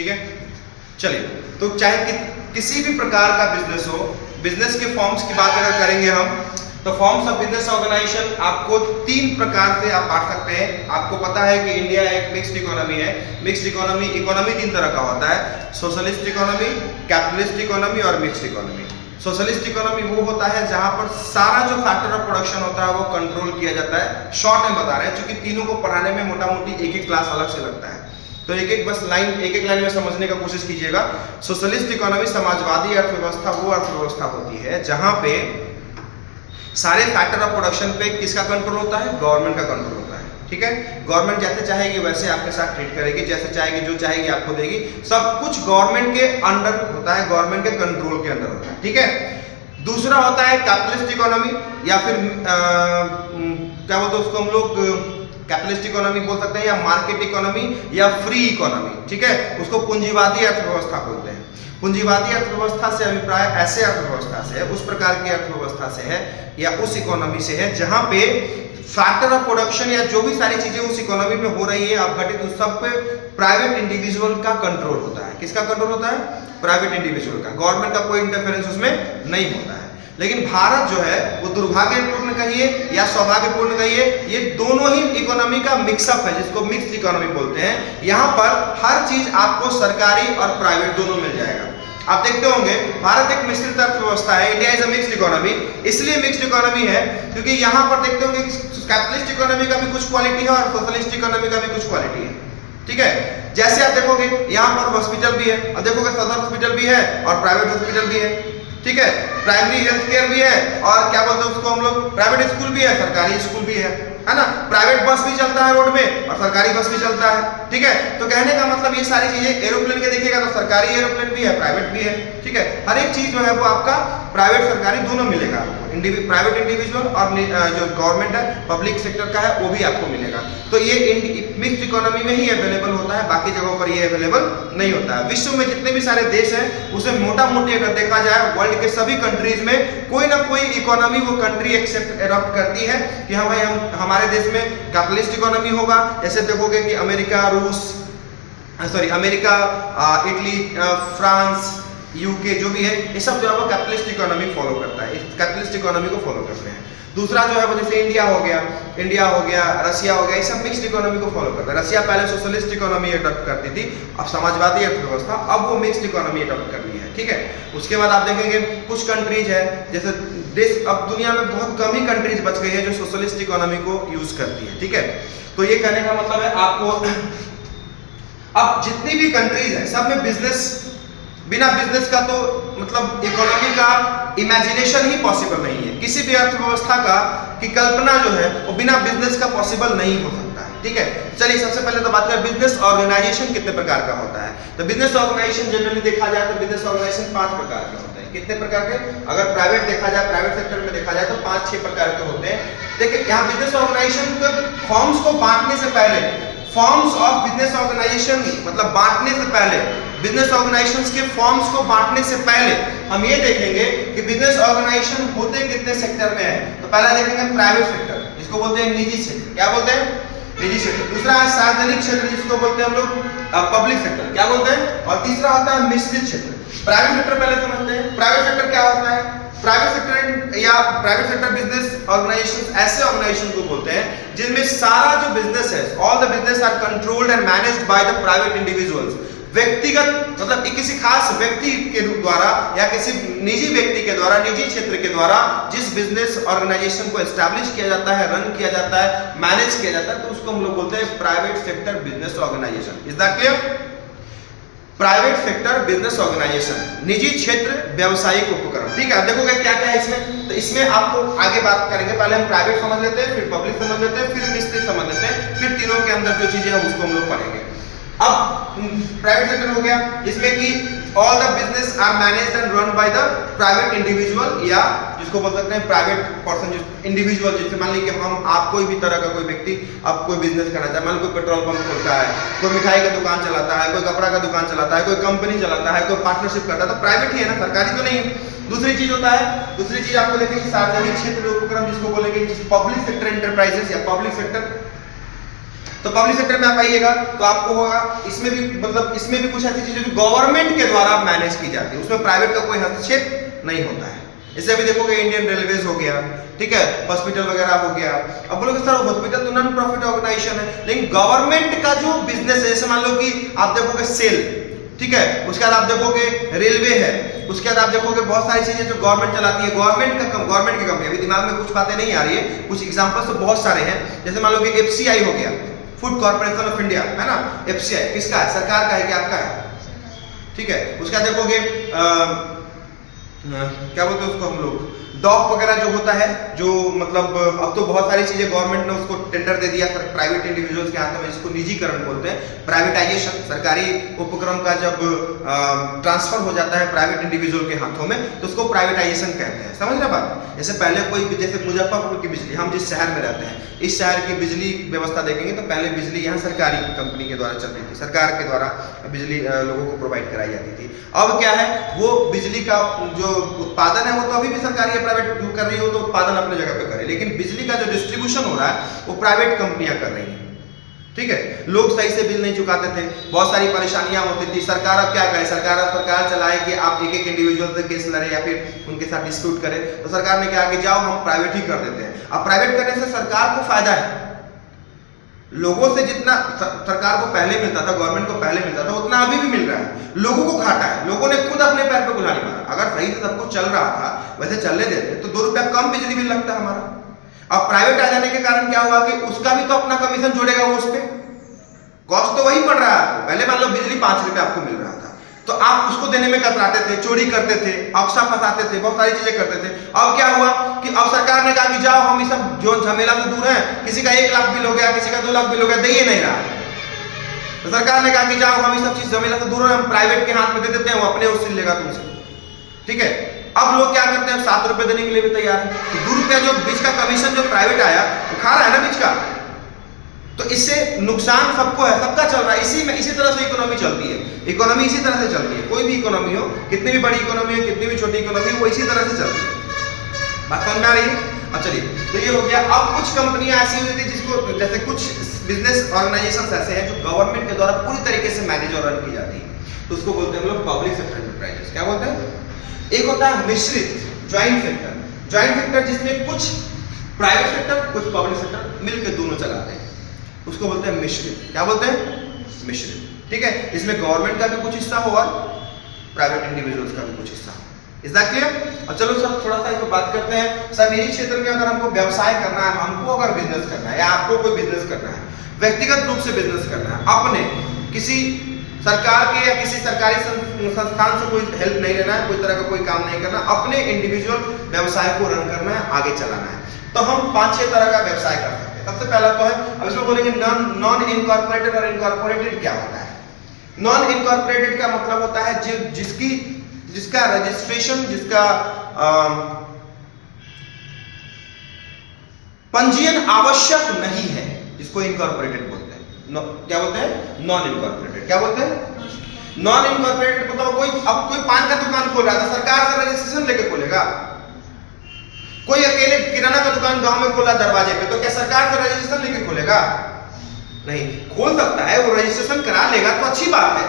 ठीक है। चलिए, तो चाहे किसी भी प्रकार का बिजनेस हो, बिजनेस के फॉर्म्स की बात अगर करेंगे हम, तो फॉर्म्स ऑफ बिजनेस ऑर्गेनाइजेशन आपको 3 प्रकार से आप बांट सकते हैं। आपको पता है कि इंडिया एक मिक्स्ड इकोनॉमी है। मिक्स्ड इकोनॉमी 3 तरह का होता है, सोशलिस्ट इकोनॉमी, कैपिटलिस्ट इकोनॉमी और मिक्स्ड इकोनॉमी। सोशलिस्ट इकोनॉमी वो होता है जहां पर सारा जो फैक्टर ऑफ प्रोडक्शन होता है वो कंट्रोल किया जाता है। शॉर्ट में बता रहे हैं, क्योंकि तीनों को पढ़ाने में मोटा मोटी एक क्लास अलग से लगता है, तो एक लाइन में समझने का कोशिश कीजिएगा। सोशलिस्ट इकोनॉमी, समाजवादी अर्थव्यवस्था वो अर्थव्यवस्था होती है जहां पे सारे फैक्टर ऑफ प्रोडक्शन पे किसका कंट्रोल होता है? गवर्नमेंट का कंट्रोल होता है। ठीक है, गवर्नमेंट जैसे चाहेगी वैसे आपके साथ ट्रीट करेगी, जैसे चाहेगी जो चाहेगी आपको देगी। सब कुछ गवर्नमेंट के अंडर होता है, गवर्नमेंट के कंट्रोल के अंदर होता है। ठीक है। दूसरा होता है कैपिटलिस्ट इकोनॉमी, या फिर क्या बोलते हैं उसको हम लोग, कैपिटलिस्ट इकोनॉमी बोल सकते हैं, या मार्केट इकोनॉमी, या फ्री इकोनॉमी। ठीक है, उसको पूंजीवादी अर्थव्यवस्था बोलते हैं। पूंजीवादी अर्थव्यवस्था से अभिप्राय ऐसे अर्थव्यवस्था से है, उस प्रकार की अर्थव्यवस्था से है, या उस इकोनॉमी से है जहां पे फैक्टर ऑफ प्रोडक्शन या जो भी सारी चीजें उस इकोनॉमी में हो रही है अपघटित, उस सब पे प्राइवेट इंडिविजुअल का कंट्रोल होता है। किसका कंट्रोल होता है? प्राइवेट इंडिविजुअल का। गवर्नमेंट का कोई इंटरफेरेंस उसमें नहीं होता है। लेकिन भारत जो है वो दुर्भाग्यपूर्ण कहिए या सौभाग्यपूर्ण कहिए, ये दोनों ही इकोनॉमी का मिक्सअप है, जिसको मिक्स्ड इकोनॉमी बोलते हैं। यहाँ पर हर चीज आपको सरकारी और प्राइवेट दोनों मिल जाएगा। आप देखते होंगे भारत एक मिश्रित अर्थव्यवस्था है, India is a mixed economy. इसलिए मिक्स्ड इकोनॉमी है क्योंकि यहाँ पर देखते होंगे कैपिटलिस्ट इकोनॉमी का भी कुछ क्वालिटी है और सोशलिस्ट इकोनॉमी का भी कुछ क्वालिटी है। ठीक है, जैसे आप देखोगे यहाँ पर हॉस्पिटल भी है, अब देखोगे सदर हॉस्पिटल भी है और प्राइवेट हॉस्पिटल भी है। ठीक है, प्राइमरी हेल्थ केयर भी है और क्या बोलते हैं उसको हम लोग, प्राइवेट स्कूल भी है, सरकारी स्कूल भी है ना। प्राइवेट बस भी चलता है रोड में और सरकारी बस भी चलता है। ठीक है, तो कहने का मतलब ये सारी चीजें, एरोप्लेन के देखिएगा तो सरकारी एरोप्लेन भी है, प्राइवेट भी है। ठीक है, हर एक चीज जो है वो आपका प्राइवेट सरकारी दोनों मिलेगा। प्राइवेट इंडिविजुअल और जो गवर्नमेंट है पब्लिक सेक्टर का है वो भी आपको मिलेगा। तो ये मिक्स्ड इकोनॉमी में ही अवेलेबल होता है, बाकी जगहों पर ये अवेलेबल नहीं होता है। विश्व में जितने भी सारे देश हैं उसे मोटा मोटी अगर देखा जाए वर्ल्ड के सभी कंट्रीज में कोई ना कोई इकोनॉमी वो कंट्री एक्सेप्ट एडॉप्ट करती है कि हाँ भाई हम हमारे देश में कैपिटलिस्ट इकोनॉमी होगा। जैसे देखोगे कि अमेरिका, इटली, फ्रांस, यूके जो भी है ये सब जो है वो कैपिटलिस्ट इकोनॉमी फॉलो करता है, कैपिटलिस्ट इकोनॉमी को फॉलो करते हैं। दूसरा जो है वो जैसे इंडिया हो गया, रशिया हो गया, ये सब मिक्स्ड इकोनॉमी को फॉलो करता है। रशिया पहले सोशलिस्ट इकोनॉमी अडॉप्ट करती थी, अब समाजवादी अर्थव्यवस्था, अब वो मिक्स्ड इकोनॉमी अडॉप्ट कर ली है। ठीक है, उसके बाद आप देखेंगे कुछ कंट्रीज है जैसे देश, अब दुनिया में बहुत कम ही कंट्रीज बच गई है जो सोशलिस्ट इकोनॉमी को यूज करती है। ठीक है, तो ये कहने का मतलब है आपको, अब जितनी भी कंट्रीज है सब में बिजनेस, बिना बिजनेस का तो मतलब इकोनॉमी का इमेजिनेशन ही पॉसिबल नहीं है। किसी भी अर्थव्यवस्था का की कल्पना जो है वो बिना बिजनेस का पॉसिबल नहीं हो सकता है। ठीक है, चलिए सबसे पहले तो बात करें बिजनेस ऑर्गेनाइजेशन कितने प्रकार का होता है। तो बिजनेस ऑर्गेनाइजेशन जनरली देखा जाए तो बिजनेस ऑर्गेनाइजेशन 5 प्रकार के होते हैं। कितने प्रकार के? अगर प्राइवेट देखा जाए, प्राइवेट सेक्टर में देखा जाए तो 5-6 प्रकार के होते हैं। देखिए यहाँ बिजनेस ऑर्गेनाइजेशन के फॉर्म्स को बांटने से पहले, फॉर्म्स ऑफ बिजनेस ऑर्गेनाइजेशन मतलब बांटने से पहले, बिजनेस ऑर्गेनाइजेशंस के फॉर्म्स को बांटने से पहले हम ये देखेंगे कि बिजनेस ऑर्गेनाइजेशन होते कितने सेक्टर में है। तो पहला देखेंगे प्राइवेट सेक्टर, जिसको बोलते हैं निजी क्षेत्र। क्या बोलते हैं? निजी क्षेत्र। दूसरा है सार्वजनिक क्षेत्र, जिसको बोलते हैं हम लोग पब्लिक सेक्टर। क्या बोलते हैं? और तीसरा होता है मिश्रित क्षेत्र। प्राइवेट सेक्टर पहले समझते हैं। प्राइवेट सेक्टर क्या होता है? प्राइवेट सेक्टर या प्राइवेट सेक्टर बिजनेस ऑर्गेनाइजेशन ऐसे ऑर्गेनाइजेशन को बोलते हैं जिनमें सारा जो बिजनेस है, all the business are controlled and managed by the private individuals. व्यक्तिगत मतलब किसी खास व्यक्ति के द्वारा या किसी निजी व्यक्ति के द्वारा, निजी क्षेत्र के द्वारा जिस बिजनेस ऑर्गेनाइजेशन को एस्टैब्लिश किया जाता है, रन किया जाता है, मैनेज किया जाता है, तो उसको हम लोग बोलते हैं private sector business organization. Is that clear? Private sector business organization, निजी क्षेत्र व्यावसायिक उपकरण। ठीक है, देखोगे क्या क्या है इसमें। तो इसमें आपको आगे बात करेंगे, पहले हम प्राइवेट समझ लेते हैं, फिर पब्लिक समझ लेते हैं, फिर मिश्रित समझ लेते हैं, फिर तीनों के अंदर जो चीजें हैं उसको हम लोग पढ़ेंगे। अब प्राइवेट सेक्टर हो गया जिसमें कि all the business are managed and run by the private individual, या जिसको बोल सकते हैं प्राइवेट पर्सन, इंडिविजुअल। जैसे मान लीजिए हम आप कोई भी तरह का कोई व्यक्ति अब कोई बिजनेस करना चाहे, मान लो कोई पेट्रोल पंप खोलता है, कोई मिठाई का दुकान चलाता है, कोई कपड़ा का दुकान चलाता है, कोई कंपनी चलाता है, कोई पार्टनरशिप करता है, तो प्राइवेट ही है ना, सरकारी तो नहीं है। दूसरी चीज होता है, दूसरी चीज आपको देखेंगे सार्वजनिक क्षेत्र उपक्रम, जिसको बोलेंगे पब्लिक सेक्टर एंटरप्राइजेस या पब्लिक सेक्टर तो पब्लिक सेक्टर में आप आइएगा तो आपको होगा इसमें भी मतलब इसमें भी कुछ ऐसी चीजें जो गवर्नमेंट के द्वारा मैनेज की जाती है, उसमें प्राइवेट का कोई हस्तक्षेप नहीं होता है। इससे अभी देखोगे इंडियन रेलवेज हो गया, ठीक है, हॉस्पिटल वगैरह हो गया। अब बोलोगे सर हॉस्पिटल तो नॉन प्रॉफिट ऑर्गेनाइजेशन है, लेकिन गवर्नमेंट का जो बिजनेस है, जैसे मान लो कि आप देखोगे सेल, ठीक है, उसके बाद आप देखोगे रेलवे है, उसके बाद आप देखोगे बहुत सारी चीजें जो गवर्नमेंट चलाती है, गवर्नमेंट की कंपनी। अभी दिमाग में कुछ बातें नहीं आ रही है, कुछ एग्जांपल्स तो बहुत सारे हैं। जैसे मान लो कि एफसीआई हो गया, फूड कॉर्पोरेशन ऑफ इंडिया, है ना। एफसीआई किसका है? सरकार का है कि आपका है? ठीक है। उसका देखोगे क्या बोलते हैं उसको हम लोग, डॉक वगैरह जो होता है, जो मतलब अब तो बहुत सारी चीजें गवर्नमेंट ने उसको टेंडर दे दिया प्राइवेट इंडिविजुअल्स के हाथ में, जिसको निजीकरण बोलते हैं, प्राइवेटाइजेशन। सरकारी उपक्रम का जब ट्रांसफर हो जाता है प्राइवेट इंडिविजुअल के हाथों में तो उसको प्राइवेटाइजेशन कहते हैं। समझ रहे बात? जैसे पहले कोई, जैसे मुजफ्फरपुर की बिजली, हम जिस शहर में रहते हैं, इस शहर की बिजली व्यवस्था देखेंगे तो पहले बिजली यहाँ सरकारी कंपनी के द्वारा चल रही थी, सरकार के द्वारा बिजली लोगों को प्रोवाइड कराई जाती थी। अब क्या है, वो बिजली का जो उत्पादन है वो तो अभी भी सरकारी या प्राइवेट कर रही हो तो उत्पादन अपने जगह पे करे, लेकिन बिजली का जो डिस्ट्रीब्यूशन हो रहा है वो प्राइवेट कंपनियां कर रही हैं। ठीक है, लोग सही से बिल नहीं चुकाते थे, बहुत सारी परेशानियां होती थी। सरकार अब क्या करे, सरकार चलाए कि आप एक एक इंडिविजुअल से केस लड़े या फिर उनके साथ डिस्प्यूट करें, तो सरकार ने कहा कि जाओ हम प्राइवेट ही कर देते हैं। अब प्राइवेट करने से सरकार को फायदा है, लोगों से जितना सरकार को पहले मिलता था, गवर्नमेंट को पहले मिलता था, उतना अभी भी मिल रहा है। लोगों को घाटा है, लोगों ने खुद अपने पैर पे कुल्हाड़ी मारा। अगर सही से सब कुछ चल रहा था, वैसे चलने देते तो 2 रुपया कम बिजली बिल लगता हमारा। अब प्राइवेट आ जाने के कारण क्या हुआ कि उसका भी तो अपना कमीशन जोड़ेगा वो, उस पे कॉस्ट तो वही पड़ रहा है आपको। पहले मान लो बिजली 5 रुपए आपको मिल रहा था तो आप उसको देने में कतराते थे, चोरी करते थे, अक्सा फंसाते थे, बहुत सारी चीजें करते थे। अब क्या हुआ कि अब सरकार ने कहा कि जाओ हम ये सब जो झमेला से दूर हैं, किसी का 1 लाख बिल हो गया, किसी का 2 लाख बिल हो गया, दे ही नहीं रहा है, तो सरकार ने कहा कि जाओ हम ये सब चीज झमेला से दूर हैं, हम प्राइवेट के हाथ में दे देते हैं, वो अपने उससे लेगा तुमसे। ठीक है, अब लोग क्या करते हैं, 7 रुपए देने के लिए भी तैयार है। तो 2 रुपया जो बीच का कमीशन जो प्राइवेट आया वो खा रहा है ना बीच का, तो इससे नुकसान सबको है, सबका चल रहा है। इसी तरह से इकोनॉमी चलती है, इकोनॉमी इसी तरह से चलती है। कोई भी इकोनॉमी हो, कितनी भी बड़ी इकोनॉमी हो, कितनी भी छोटी इकोनॉमी हो, वो इसी तरह से चलती है। बात समझ में आ रही है? अब चलिए, तो ये हो गया। अब कुछ कंपनियां ऐसी होती है जिसको, जैसे कुछ बिजनेस ऑर्गेनाइजेशंस ऐसे हैं जो गवर्नमेंट के द्वारा पूरी तरीके से मैनेज और रन की जाती है, तो उसको बोलते हैं हम लोग पब्लिक सेक्टर एंटरप्राइजेस। क्या बोलते हैं? एक होता है मिश्रित, ज्वाइंट सेक्टर। ज्वाइंट सेक्टर जिसमें कुछ प्राइवेट सेक्टर, कुछ पब्लिक सेक्टर मिलकर दोनों चलाते हैं, उसको बोलते हैं मिश्रित। क्या बोलते हैं? मिश्रित। ठीक है, इसमें गवर्नमेंट का भी कुछ हिस्सा होगा, प्राइवेट इंडिविजुअल्स का भी कुछ हिस्सा। Is that clear? अब चलो सर थोड़ा सा इसको बात करते हैं। सर मेरी क्षेत्र में अगर हमको व्यवसाय करना है, हमको अगर बिजनेस करना है या आपको कोई बिजनेस करना है, व्यक्तिगत रूप से बिजनेस करना है, अपने किसी सरकार के या किसी सरकारी संस्थान से कोई हेल्प नहीं लेना है, कोई तरह का कोई काम नहीं करना, अपने इंडिविजुअल व्यवसाय को रन करना है, आगे चलाना है, तो हम 5-6 तरह का व्यवसाय कर सकते हैं। सबसे पहला तो है, अब इसमें बोलेंगे नॉन इनकॉर्पोरेटेड और इनकॉर्पोरेटेड क्या होता है। नॉन इनकॉर्पोरेटेड का मतलब होता है जिसका रजिस्ट्रेशन, जिसका पंजीयन आवश्यक नहीं है, जिसको इनकॉर्पोरेटेड बोलते हैं। क्या बोलते हैं? Non incorporated. क्या बोलते हैं? नॉन इनकॉर्पोरेटेड मतलब अब कोई पान का दुकान खोल रहा था, सरकार से रजिस्ट्रेशन लेके खोलेगा। कोई अकेले किराना का दुकान गांव में खोला दरवाजे पे, तो क्या सरकार से रजिस्ट्रेशन लेके खोलेगा? नहीं, खोल सकता है, वो रजिस्ट्रेशन करा लेगा तो अच्छी बात है,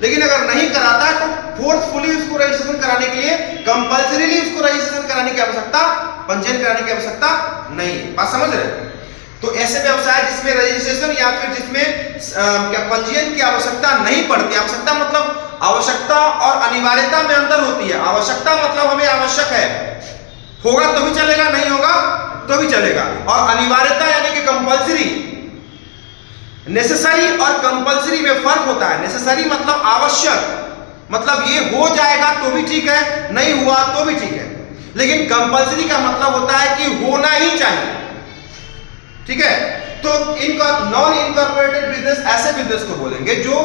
लेकिन अगर नहीं कराता है तो फोर्सफुली उसको रजिस्ट्रेशन कराने के लिए, कंपल्सरीली उसको रजिस्ट्रेशन कराने की आवश्यकता, पंजीयन कराने की आवश्यकता नहीं। बात समझ रहे? तो ऐसे व्यवसाय जिसमें रजिस्ट्रेशन या फिर जिसमें क्या पंजीयन की आवश्यकता नहीं पड़ती। आवश्यकता मतलब आवश्यकता और अनिवार्यता में अंतर होती है। आवश्यकता मतलब हमें आवश्यक है, होगा तो भी चलेगा, नहीं होगा तो भी चलेगा, और अनिवार्यता यानी कि कंपल्सरी। नेसेसरी और कंपल्सरी में फर्क होता है। नेसेसरी मतलब आवश्यक, मतलब ये हो जाएगा तो भी ठीक है, नहीं हुआ तो भी ठीक है, लेकिन कंपल्सरी का मतलब होता है कि होना ही चाहिए। ठीक है, तो नॉन इनकॉर्पोरेटेड बिजनेस ऐसे बिजनेस को बोलेंगे जो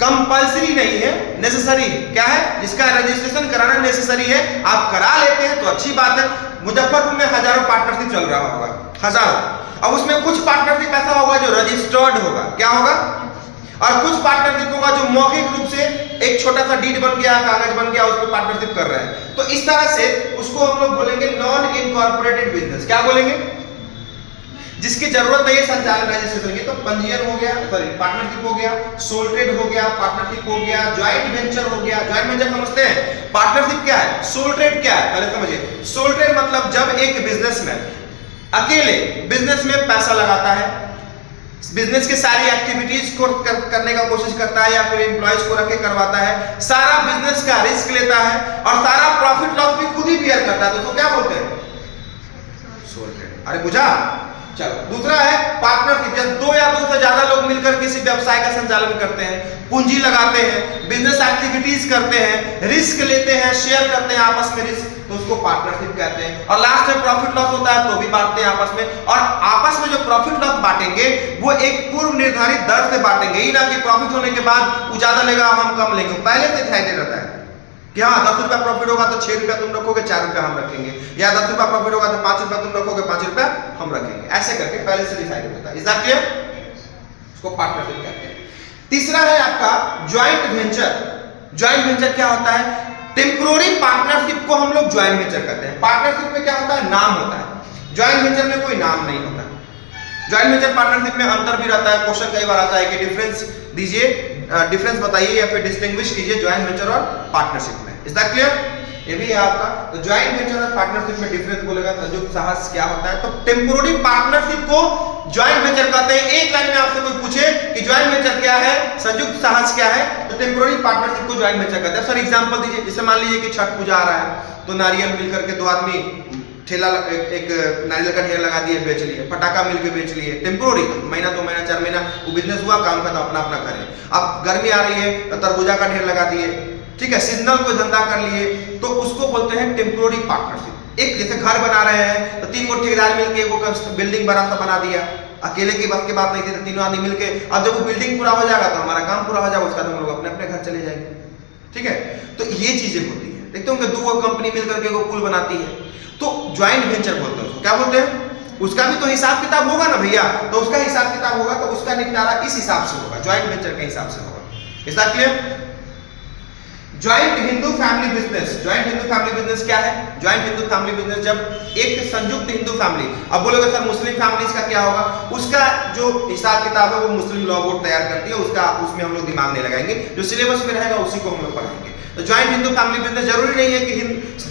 कंपल्सरी नहीं है, नेसेसरी है। क्या है? जिसका रजिस्ट्रेशन कराना नेसेसरी है, आप करा लेते हैं तो अच्छी बात है। मुजफ्फरपुर में हजारों पार्टनरशिप चल रहा होगा, हजारों। अब उसमें कुछ पार्टनरशिप ऐसा होगा जो रजिस्टर्ड होगा, क्या होगा, और कुछ पार्टनरशिप होगा जो मौखिक रूप से एक छोटा सा डीड बन गया, कागज बन गया, उस पर पार्टनरशिप कर रहे हैं। तो इस तरह से उसको हम लोग बोलेंगे नॉन इनकॉर्पोरेटेड बिजनेस। क्या बोलेंगे? जिसकी जरूरत नहीं है संचालन रजिस्ट्रेशन की, तो पंजीयन हो गया, सॉरी पार्टनरशिप हो गया, सोल ट्रेड हो गया, पार्टनरशिप हो गया, ज्वाइंट वेंचर हो गया। ज्वाइंट वेंचर समझते हैं, पार्टनरशिप क्या है, सोल ट्रेड क्या है पहले समझिए। सोल ट्रेड मतलब जब एक बिजनेसमैन अकेले बिजनेस में पैसा लगाता है, बिजनेस की सारी एक्टिविटीज को करने का कोशिश करता है या फिर एम्प्लॉयज को रख के करवाता है, सारा बिजनेस का रिस्क लेता है और सारा प्रॉफिट लॉस भी खुद ही बियर करता है, तो उसको क्या बोलते हैं, सोल ट्रेड। अरे बुझा। चलो दूसरा है पार्टनरशिप, जब दो या दो से ज्यादा लोग मिलकर किसी व्यवसाय का संचालन करते हैं, पूंजी लगाते हैं, बिजनेस एक्टिविटीज करते हैं, रिस्क लेते हैं, शेयर करते हैं आपस में रिस्क, तो उसको पार्टनरशिप कहते हैं। और लास्ट में प्रॉफिट लॉस होता है तो भी बांटते हैं आपस में, और आपस में जो प्रॉफिट लॉस बांटेंगे वो एक पूर्व निर्धारित दर से बांटेंगे, ये ना कि प्रॉफिट होने के बाद वो ज्यादा लेगा हम कम लेंगे, पहले से डिसाइडेड रहता है कि हाँ 10 रुपया प्रॉफिट होगा तो 6 रुपया तुम रखोगे, 4 रुपया हम रखेंगे, या 10 रुपया प्रॉफिट होगा तो 5 रुपया तुम रखोगे, 5 रुपया हम रखेंगे, ऐसे करके पहले से डिसाइड होता है। Is that clear? इसको पार्टनरशिप कहते हैं। तीसरा है आपका ज्वाइंट वेंचर। ज्वाइंट वेंचर क्या होता है, टेम्पोररी पार्टनरशिप को हम लोग ज्वाइंट वेंचर कहते हैं। पार्टनरशिप में क्या होता है, नाम होता है, ज्वाइंट वेंचर में कोई नाम नहीं होता। ज्वाइंट वेंचर पार्टनरशिप में अंतर भी रहता है, क्वेश्चन कई बार आता है कि डिफरेंस दीजिए, डिफरेंस बताइए या फिर डिस्टिंग्विश कीजिए ज्वाइंट वेंचर और पार्टनरशिप में। Is that clear? ये भी है आपका। तो ज्वाइंट वेंचर और पार्टनरशिप में डिफरेंस बोलेगा, संयुक्त साहस क्या होता है, तो टेम्पोररी पार्टनरशिप को ज्वाइंट वेंचर कहते हैं। एक लाइन में आपसे कोई पूछे कि ज्वाइंट वेंचर क्या है, संयुक्त साहस क्या है, तो टेम्पोररी पार्टनरशिप को ज्वाइंट वेंचर कहते हैं। सर एग्जांपल दीजिए, जैसे मान लीजिए कि छठ पूजा आ रहा है, तो नारियल मिलकर के दो आदमी ठेला एक नारियल का ढेर लगा दिए, बेच लिए, पटाखा मिलकर बेच लिए, टेम्पोररी, महीना 2 महीना 4 महीना वो बिजनेस हुआ, काम खत्म, अपना अपना करें। अब गर्मी आ रही है तो तरबूजा का ढेर लगा दिए, ठीक है, सीजनल कोई धंधा कर लिए, तो उसको बोलते हैं टेम्पोररी पार्टनरशिप। एक जैसे घर बना रहे हैं तो 3 गो ठेकेदार मिलकर वो बिल्डिंग बड़ा सा बना दिया, अकेले की बस की बात नहीं थी, तो तीनों आदमी मिलके, अब जब वो बिल्डिंग पूरा हो जाएगा तो हमारा काम पूरा हो जाएगा, उसका तो हम लोग अपने अपने घर चले जाएंगे, ठीक है। तो ये चीजें होती है, देखते होंगे 2 कंपनी मिलकर के वो पुल बनाती है, तो ज्वाइंट वेंचर बोलते हैं उसको। क्या बोलते हैं? उसका भी तो हिसाब किताब होगा ना भैया, तो उसका हिसाब किताब होगा तो उसका निपटारा इस हिसाब से होगा, ज्वाइंट वेंचर के हिसाब से होगा। Is that clear? Joint Hindu family business. Joint Hindu family business क्या है? ज्वाइंट हिंदू फैमिली बिजनेस जब एक संयुक्त हिंदू फैमिली, अब बोलोगे सर मुस्लिम फैमिलीज का क्या होगा, उसका जो हिसाब किताब है वो मुस्लिम लॉ बोर्ड तैयार करती है, उसका उसमें हम लोग दिमाग नहीं लगाएंगे, जो सिलेबस में रहेगा उसी को हम लोग पढ़ाएंगे। तो ज्वाइंट हिंदू फैमिली बिजनेस जरूरी नहीं है कि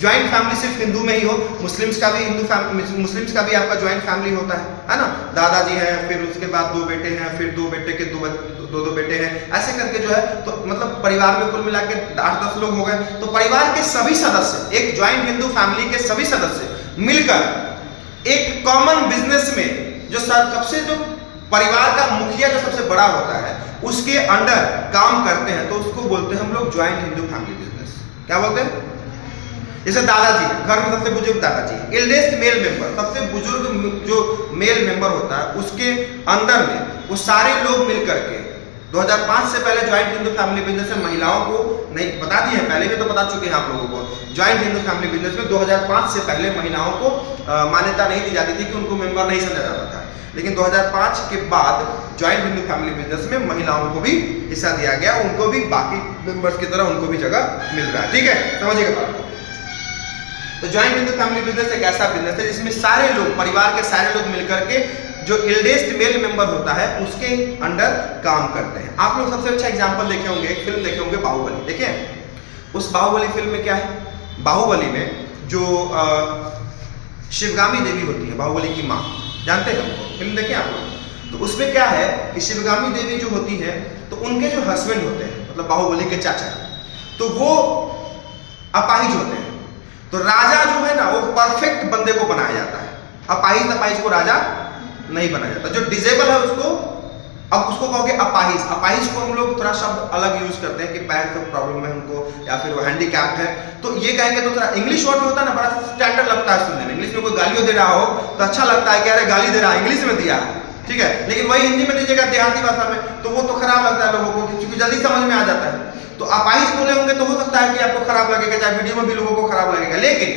ज्वाइंट फैमिली सिर्फ हिंदू में ही हो, मुस्लिम्स का भी मुस्लिम्स का भी आपका ज्वाइंट फैमिली होता है ना, दादाजी हैं, फिर उसके बाद 2 बेटे हैं, फिर 2 बेटे के 2 बेटे हैं, ऐसे करके जो है, तो मतलब परिवार में कुल मिला के 8-10 लोग हो गए। तो परिवार के सभी सदस्य, एक ज्वाइंट हिंदू फैमिली के सभी सदस्य मिलकर एक कॉमन बिजनेस में, जो सबसे जो परिवार का मुखिया जो सबसे बड़ा होता है उसके अंडर काम करते हैं, तो उसको बोलते हैं हम लोग ज्वाइंट हिंदू फैमिली बिजनेस। क्या बोलते हैं? जैसे दादाजी, घर में सबसे बुजुर्ग दादाजी, एल्डेस्ट मेल मेंबर, सबसे बुजुर्ग जो मेल मेंबर होता है, उसके अंदर में वो सारे लोग मिलकर के 2005 से पहले ज्वाइंट हिंदू फैमिली बिजनेस में महिलाओं को नहीं बता दिए हैं, पहले भी तो बता चुके हैं आप लोगों को। ज्वाइंट हिंदू फैमिली बिजनेस में 2005 से पहले महिलाओं को मान्यता नहीं दी जाती थी कि उनको मेंबर नहीं समझा जाता था, लेकिन 2005 के बाद ज्वाइंट हिंदू फैमिली बिजनेस में महिलाओं को भी हिस्सा दिया गया, उनको भी बाकी मेंबर्स की तरह उनको भी जगह मिल रहा है, ठीक है, समझिएगा बात। तो ज्वाइंट हिंदू फैमिली बिजनेस एक ऐसा बिजनेस है जिसमें सारे लोग, परिवार के सारे लोग मिलकर के जो एल्डेस्ट मेल मेंबर होता है उसके अंडर काम करते हैं। आप लोग सबसे अच्छा एग्जांपल देखे होंगे, एक फिल्म देखे होंगे बाहुबली, देखिए उस बाहुबली फिल्म में क्या है, बाहुबली में जो शिवगामी देवी होती है, बाहुबली की माँ, जानते हैं फिल्म देखे आप लोग? तो उसमें क्या है कि शिवगामी देवी जो होती है, तो उनके जो हस्बैंड होते हैं, मतलब बाहुबली के चाचा, तो वो अपाहिज होते हैं। तो राजा जो है ना, वो परफेक्ट बंदे को बनाया जाता है, अपाहिज को राजा नहीं बनाया जाता। जो डिजेबल है उसको, अब उसको कहोगे अपाहिज, अपाहिज को हम लोग थोड़ा शब्द अलग यूज करते हैं कि पैर से प्रॉब्लम है उनको, या फिर वो हैंडीकैप्ड है, तो ये कहेंगे तो थोड़ा इंग्लिश वर्ड होता है ना, बड़ा स्टैंडर्ड लगता है सुनने में। इंग्लिश में कोई गालियों दे रहा हो तो अच्छा लगता है कि अरे गाली दे रहा है, इंग्लिश में दिया है, ठीक है, लेकिन वही हिंदी में दीजिएगा देहाती भाषा में तो वो तो खराब लगता है लोगों को, क्योंकि जल्दी समझ में आ जाता है। तो अपाहिज बोले होंगे तो हो सकता है कि आपको खराब लगेगा, चाहे वीडियो में भी लोगों को खराब लगेगा, लेकिन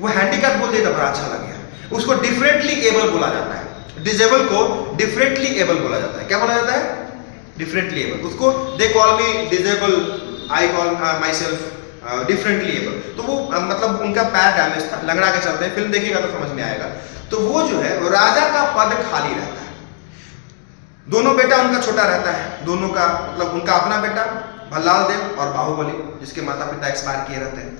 वो हैंडीकैप बोल दिया तो बड़ा अच्छा लगेगा। उसको डिफरेंटली एबल बोला जाता है, डिजेबल को डिफरेंटली एबल बोला जाता है। क्या बोला जाता है? Differently able. उसको they call me disable, I call my self differently able. तो वो मतलब उनका पैर डैमेज था, लंगड़ा के चलते हैं, फिल्म देखिएगा तो समझ में आएगा। तो वो जो है वो राजा का पद खाली रहता है। दोनों बेटा उनका छोटा रहता है, दोनों का मतलब उनका अपना बेटा भल्लाल देव और बाहुबली, जिसके माता पिता एक्सपायर किए रहते हैं।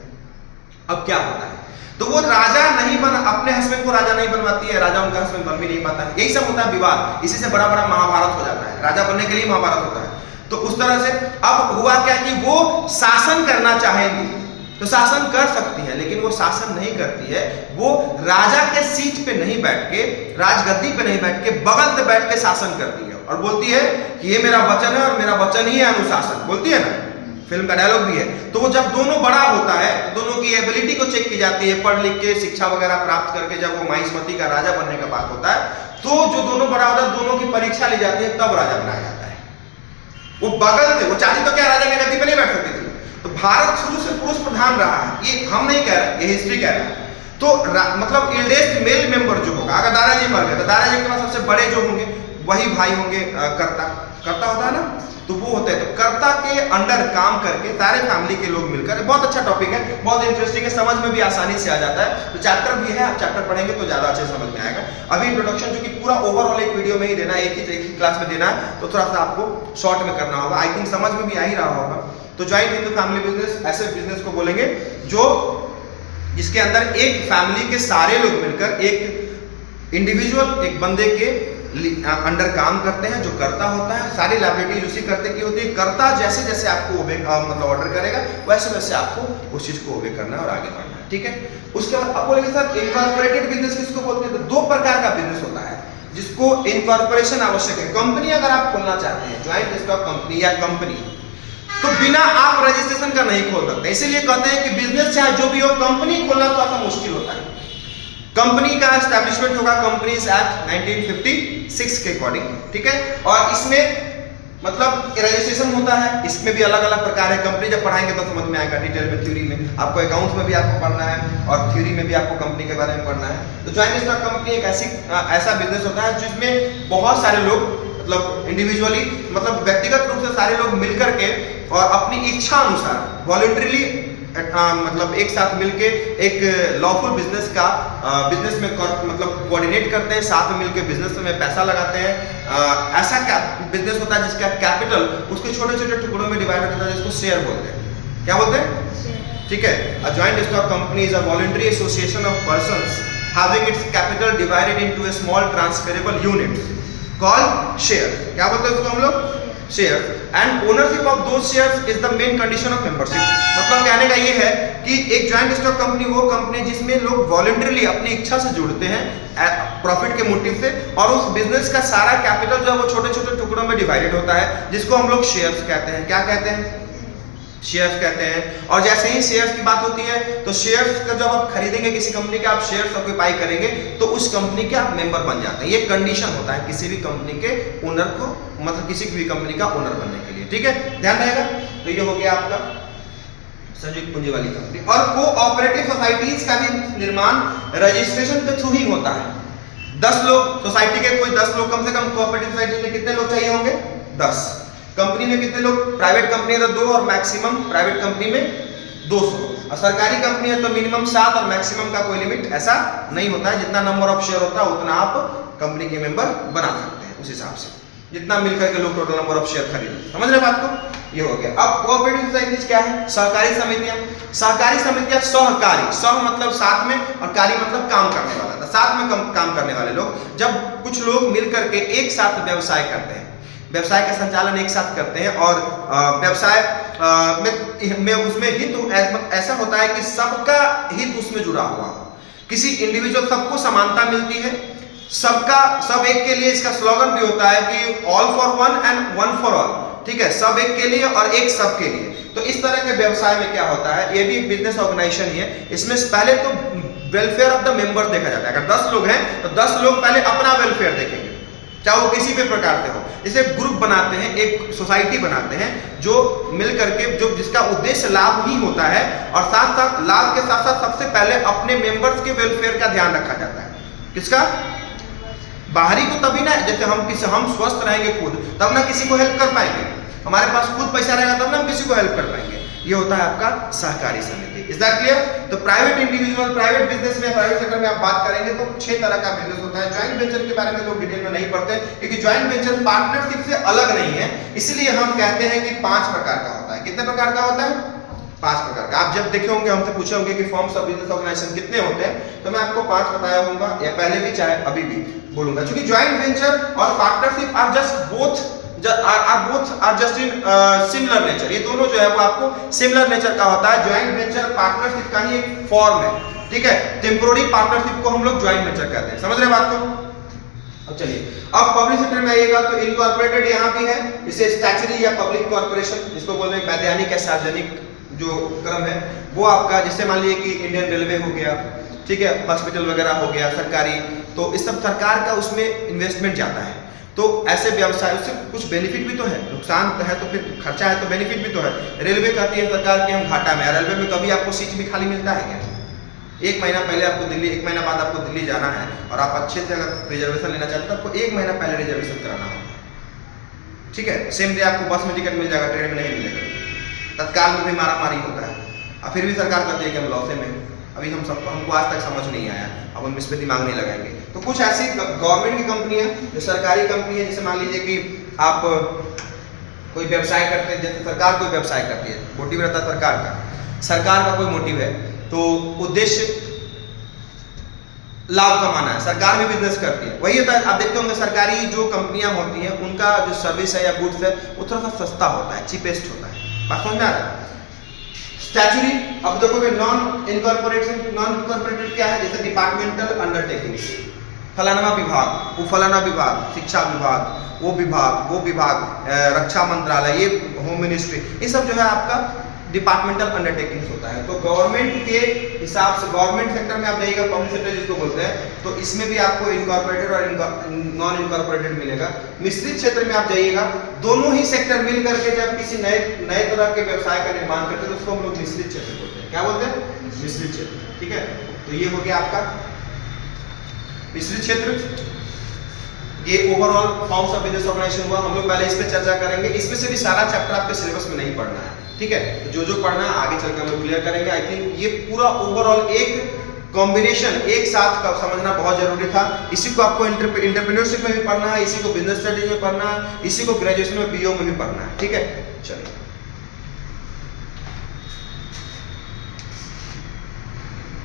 अब क्या होता है, तो वो राजा नहीं बना, अपने हस्बैंड को राजा नहीं बनवाती है, राजा उनका हस्बैंड बन भी नहीं पाता है। यही सब होता है विवाद, इसी से बड़ा बड़ा महाभारत हो जाता है। राजा बनने के लिए महाभारत होता है। तो उस तरह से अब हुआ क्या कि वो शासन करना चाहेंगी तो शासन कर सकती है, लेकिन वो शासन नहीं करती है। वो राजा के सीट पे नहीं बैठ के, राजगद्दी पे नहीं बैठ के, बगल से बैठ के शासन करती है और बोलती है कि ये मेरा वचन है और मेरा वचन ही है अनुशासन, बोलती है ना, फिल्म का डायलॉग भी है। तो वो जब दोनों बड़ा होता है तो दोनों की एबिलिटी को चेक की जाती है, पढ़ लिख के शिक्षा वगैरह प्राप्त करके जब वो माहिष्मती का राजा बनने का बात होता है, तो जो दोनों बड़ा होता है दोनों की परीक्षा ली जाती है, तब राजा बनाया जाता है। वो बगल से, वो चाहती तो क्या राजा की गद्दी पे नहीं बैठ सकती थी। तो भारत शुरू से पुरुष प्रधान रहा है, ये हम नहीं कह रहे, ये हिस्ट्री कह रहा है। तो मतलब इल्डेस्ट मेल मेंबर जो होगा, अगर दादाजी मर गए तो दादाजी के पास सबसे बड़े जो होंगे वही भाई होंगे, कर्ता होता है ना, तो वो होते हैं। तो कर्ता के अंडर काम करके सारे फैमिली के लोग मिलकर, बहुत अच्छा टॉपिक है, बहुत इंटरेस्टिंग है, समझ में भी आसानी से आ जाता है। तो चैप्टर भी है, आप चैप्टर पढ़ेंगे तो ज्यादा अच्छे समझ में आएगा। अभी इंट्रोडक्शन जो कि पूरा ओवरऑल एक वीडियो में ही देना है, एक ही क्लास में देना है, तो थोड़ा सा आपको शॉर्ट में करना होगा। आई थिंक समझ में भी आ ही रहा होगा। तो ज्वाइंट हिंदू फैमिली बिजनेस ऐसे बिजनेस को बोलेंगे जो जिसके अंदर एक फैमिली के सारे लोग मिलकर एक इंडिविजुअल, एक बंदे के अंडर काम करते हैं, जो कर्ता होता है। सारी लायबिलिटीज उसी कर्ते की होती है। कर्ता जैसे जैसे आपको मतलब ऑर्डर करेगा वैसे वैसे आपको उस चीज को ओबे करना है और आगे बढ़ना है, ठीक है। उसके बाद आप बोलेंगे सर इनकॉर्पोरेटेड बिजनेस किसको बोलते हैं? तो दो प्रकार का बिजनेस होता है जिसको इनकॉर्पोरेशन आवश्यक है। कंपनी अगर आप खोलना चाहते हैं, ज्वाइंट स्टॉक कंपनी या कंपनी, तो बिना आप रजिस्ट्रेशन का नहीं खोल सकते। इसीलिए कहते हैं कि बिजनेस चाहे जो भी हो, कंपनी खोलना थोड़ा सा मुश्किल होता है। कंपनी का एस्टैब्लिशमेंट होगा कंपनीज एक्ट 1956 के अकॉर्डिंग, ठीक है। और इसमें मतलब रजिस्ट्रेशन होता है, इसमें भी अलग अलग प्रकार है। कंपनी जब पढ़ाएंगे तो समझ में आएगा डिटेल में, थ्योरी में आपको अकाउंट्स में भी आपको पढ़ना है और थ्योरी में भी आपको कंपनी के बारे में पढ़ना है। तो ज्वाइंट स्टॉक कंपनी एक ऐसा बिजनेस होता है जिसमें बहुत सारे लोग मतलब इंडिविजुअली, मतलब व्यक्तिगत रूप से सारे लोग मिलकर के और अपनी इच्छा अनुसार वॉलंटरीली मतलब एक साथ मिलके एक लॉफुल बिजनेस का बिजनेस में मतलब कोऑर्डिनेट करते हैं, साथ में मिलके बिजनेस में पैसा लगाते हैं। ऐसा क्या बिजनेस होता है जिसका कैपिटल उसके छोटे छोटे टुकड़ों में डिवाइड होता है, जिसको शेयर बोलते हैं। क्या बोलते हैं? ठीक है। A joint stock company is a voluntary association of persons having its capital divided into a small transferable unit called share. क्या बोलते हैं उसको हम लोग? Share. And ownership of those shares is the main condition of membership. मतलब कहने का ये है कि एक ज्वाइंट स्टॉक कंपनी वो कंपनी जिसमें लोग वॉलंटरीली अपनी इच्छा से जुड़ते हैं प्रॉफिट के मोटिव से, और उस बिजनेस का सारा कैपिटल जो है वो छोटे छोटे टुकड़ों में डिवाइडेड होता है, जिसको हम लोग शेयर्स कहते हैं। क्या कहते हैं? शेयर्स कहते हैं। और जैसे ही शेयर्स की बात होती है तो शेयर्स का जब आप खरीदेंगे किसी कंपनी के, आप शेयर्स ऑक्यूपाई करेंगे तो उस कंपनी के आप मेंबर बन जाते हैं। ये कंडीशन होता है किसी भी कंपनी के ओनर को, मतलब किसी भी कंपनी का ओनर बनने के लिए, ठीक है, ध्यान रहेगा। तो ये हो गया आपका संयुक्त पूंजी वाली कंपनी। और कोऑपरेटिव सोसाइटीज का भी निर्माण रजिस्ट्रेशन के थ्रू ही होता है। 10 लोग सोसाइटी के, कोई 10 लोग कम से कम कोऑपरेटिव सोसाइटी में कितने लोग चाहिए होंगे? 10। कंपनी में कितने लोग? प्राइवेट कंपनी है तो 2 और मैक्सिमम प्राइवेट कंपनी में 200। और सरकारी कंपनी है तो मिनिमम 7 और मैक्सिमम का कोई लिमिट ऐसा नहीं होता है। जितना नंबर ऑफ शेयर होता है उतना आप कंपनी के मेंबर बना सकते हैं, उस हिसाब से जितना मिलकर के लोग टोटल नंबर ऑफ शेयर खरीदे। समझ रहे बात को? ये हो गया। अब कोऑपरेटिव सोसाइटीज क्या है? सहकारी समितियां। सहकारी समितियां सहकारी, सह मतलब साथ में और कारी मतलब काम करने वाला, तो साथ में काम करने वाले लोग, जब कुछ लोग मिलकर के एक साथ व्यवसाय करते हैं, व्यवसाय का संचालन एक साथ करते हैं और व्यवसाय में उसमें हित ऐसा होता है कि सबका हित उसमें जुड़ा हुआ हो। किसी इंडिविजुअल, सबको समानता मिलती है, सबका सब एक के लिए। इसका स्लोगन भी होता है कि all for one and one for all, ठीक है, सब एक के लिए और एक सब के लिए। तो इस तरह के व्यवसाय में क्या होता है, ये भी एक बिजनेस ऑर्गेनाइजेशन ही है। इसमें पहले तो वेलफेयर ऑफ द मेंबर्स देखा जाता है। अगर 10 लोग हैं तो 10 लोग पहले अपना वेलफेयर देखेंगे, चाहे वो किसी भी प्रकार से हो। जैसे ग्रुप बनाते हैं, एक सोसाइटी बनाते हैं जो मिल करके, जो जिसका उद्देश्य लाभ ही होता है, और साथ साथ लाभ के साथ साथ सबसे पहले अपने मेंबर्स के वेलफेयर का ध्यान रखा जाता है। किसका? बाहरी को तभी ना, जैसे हम स्वस्थ रहेंगे खुद, तब ना किसी को हेल्प कर पाएंगे। हमारे पास खुद पैसा रहेगा तब ना हम किसी को हेल्प कर पाएंगे। ये होता है आपका सहकारी समिति। Is that clear? तो प्राइवेट इंडिविजुअल, प्राइवेट बिजनेस में, प्राइवेट सेक्टर में आप बात करेंगे तो 6 तरह का बिजनेस होता है। ज्वाइंट वेंचर के बारे में लोग डिटेल में नहीं पढ़ते क्योंकि ज्वाइंट वेंचर पार्टनरशिप से अलग नहीं है, इसलिए हम कहते हैं कि 5 प्रकार का होता है। कितने प्रकार का होता है? 5 प्रकार का। आप जब देखे होंगे, हमसे पूछे होंगे कि फॉर्म्स ऑफ बिजनेस ऑर्गेनाइजेशन कितने होते हैं, तो मैं आपको 5 बताया होऊंगा, या पहले भी चाहे अभी भी बोलूंगा। क्योंकि ज्वाइंट वेंचर और partnership are just both are just in similar nature. ये दोनों जो है वो आपको सिमिलर नेचर का होता है। ज्वाइंट वेंचर पार्टनरशिप का ही एक फॉर्म है, ठीक है। टेम्पोररी पार्टनरशिप को हम लोग ज्वाइंट वेंचर कहते हैं। समझ रहे हैं बात को? अब चलिए, अब पब्लिक सेक्टर में आइएगा तो इनकॉर्पोरेटेड यहाँ भी है, इसे स्टैट्यूटरी या पब्लिक कॉर्पोरेशन जिसको बोलते हैं, वैधानिक या सार्वजनिक जो क्रम है वो आपका, जैसे मान लीजिए कि इंडियन रेलवे हो गया, ठीक है, हॉस्पिटल वगैरह हो गया सरकारी, तो इस सब सरकार का उसमें इन्वेस्टमेंट जाता है। तो ऐसे व्यवसाय, उससे कुछ बेनिफिट भी तो है, नुकसान है तो फिर खर्चा है तो बेनिफिट भी तो है। रेलवे कहती है सरकार कि हम घाटा में है। रेलवे में कभी आपको सीट भी खाली मिलता है क्या? 1 महीना पहले आपको दिल्ली, 1 महीना बाद आपको दिल्ली जाना है और आप अच्छे से अगर रिजर्वेशन लेना चाहते हैं तो आपको 1 महीना पहले रिजर्वेशन कराना होगा, ठीक है। सेम डे आपको बस में टिकट मिल जाएगा, ट्रेन में नहीं मिलेगा। तत्काल में भी मारामारी होता है और फिर भी सरकार कहती है कि हम लॉसे में। अभी हमको आज तक समझ नहीं आया, अब हम इस पर दिमाग नहीं लगाएंगे। तो कुछ ऐसी गवर्नमेंट की कंपनियां जो सरकारी कंपनी है, जैसे मान लीजिए कि आप कोई व्यवसाय करते हैं, जैसे सरकार कोई व्यवसाय करती है, मोटिव रहता है सरकार का कोई मोटिव है, तो उद्देश्य लाभ कमाना है, सरकार भी बिजनेस करती है। वही होता है, आप देखते होंगे सरकारी जो कंपनियां होती हैं उनका जो सर्विस है या गुड्स है वो थोड़ा सा सस्ता होता है, चीपेस्ट होता है। बात समझ में आ रहा है? स्टैट्यूटरी, अब देखोगे नॉन इनकॉर्पोरेटेड क्या है, जैसे डिपार्टमेंटल अंडरटेकिंग्स, फलाना विभाग, वो फलाना विभाग, शिक्षा विभाग, वो विभाग, रक्षा मंत्रालय, ये होम मिनिस्ट्री, ये सब जो है आपका डिपार्टमेंटल अंडरटेकिंग्स होता है। तो गवर्नमेंट के हिसाब से, गवर्नमेंट सेक्टर में आप जाइएगा, पब्लिक सेक्टर जिसको बोलते हैं, तो इसमें भी आपको इनकॉर्पोरेटेड और नॉन इनकॉर्पोरेटेड मिलेगा। मिश्रित क्षेत्र में आप जाइएगा, दोनों ही सेक्टर मिल करके जब किसी नए तरह के व्यवसाय का निर्माण करते हैं तो उसको हम लोग मिश्रित क्षेत्र बोलते हैं। क्या बोलते हैं? मिश्रित क्षेत्र, ठीक है। तो ये हो गया आपका मिश्रित क्षेत्र। ये overall forms of business organization हुआ। हम लोग पहले इस पे चर्चा करेंगे, इसमें से भी सारा चैप्टर आपके सिलेबस में नहीं पढ़ना है, ठीक है। तो जो पढ़ना है आगे चलकर हम लोग क्लियर करेंगे। आई थिंक ये पूरा ओवरऑल एक कॉम्बिनेशन एक साथ का समझना बहुत जरूरी था। इसी को आपको एंटरप्रेन्योरशिप में भी पढ़ना है, इसी को बिजनेस स्टडीज में पढ़ना है, इसी को ग्रेजुएशन में बीओ में भी पढ़ना है, ठीक है। चलिए।